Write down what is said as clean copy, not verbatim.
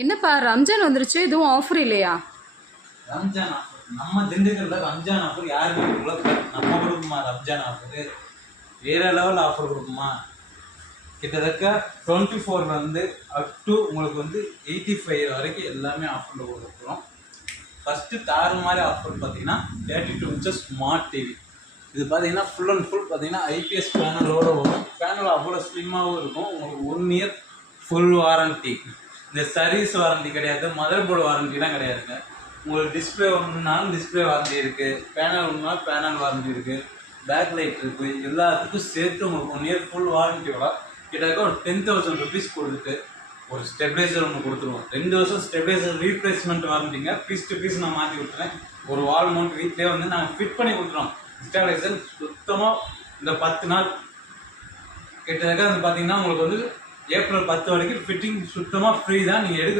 என்னப்பா ரம்ஜான் வந்துருச்சு, எதுவும் ஆஃபர் இல்லையா? ரம்ஜான் ஆஃபர் நம்ம திண்டுக்கல்ல ரம்ஜான் ஆஃபர் யாருமே உலகத்துல நம்ம கொடுக்குமா? ரம்ஜான் ஆஃபர் வேற லெவல் ஆஃபர் கொடுக்குமா? கிட்டத்தட்ட 24 அப் டு உங்களுக்கு 85 வரைக்கும் எல்லாமே ஆஃபரில் கொடுக்குறோம். ஃபஸ்ட்டு தாறு மாதிரி ஆஃபர் பார்த்தீங்கன்னா 32 inches ஸ்மார்ட் டிவி. இது பார்த்தீங்கன்னா ஃபுல் அண்ட் ஃபுல் பார்த்தீங்கன்னா ஐபிஎஸ் பேனலோடு வரும். பேனல் அவ்வளோ ஸ்லிம்மாகவும் இருக்கும். உங்களுக்கு 1 year ஃபுல் வாரண்ட்டி. இந்த சர்வீஸ் வாரண்ட்டி கிடையாது, மதர் போர்டு வாரண்ட்டிலாம் கிடையாதுங்க. உங்களுக்கு டிஸ்பிளே ஒன்றுனாலும் டிஸ்பிளே வாரண்ட்டி இருக்குது, பேனல் ஒன்றுனாலும் பேனல் வாரண்ட்டி இருக்குது, பேக் லைட் இருக்குது. எல்லாத்துக்கும் சேர்த்து உங்களுக்கு 1 year ஃபுல் வாரண்ட்டியோட கிட்டத்தட்ட ஒரு 10,000 rupees கொடுத்துட்டு ஒரு ஸ்டெபிளைசர் ஒன்று கொடுத்துருவோம். 2 வருஷம் ஸ்டெபிளைசர் ரீப்ளேஸ்மெண்ட் வாரண்டிங்க. பீஸ் டு பீஸ் நான் மாற்றி கொடுத்துறேன். ஒரு வால் மவுண்ட் வீட்லேயே நாங்கள் ஃபிட் பண்ணி கொடுத்துருவோம். ஸ்டெபிளைசர் சுத்தமாக இந்த 10 நாள் கிட்டத்தட்ட பார்த்தீங்கன்னா உங்களுக்கு ஏப்ரல் 10 வரைக்கும் ஃபிட்டிங் சுத்தமாக ஃப்ரீ தான். நீங்கள் எடுக்க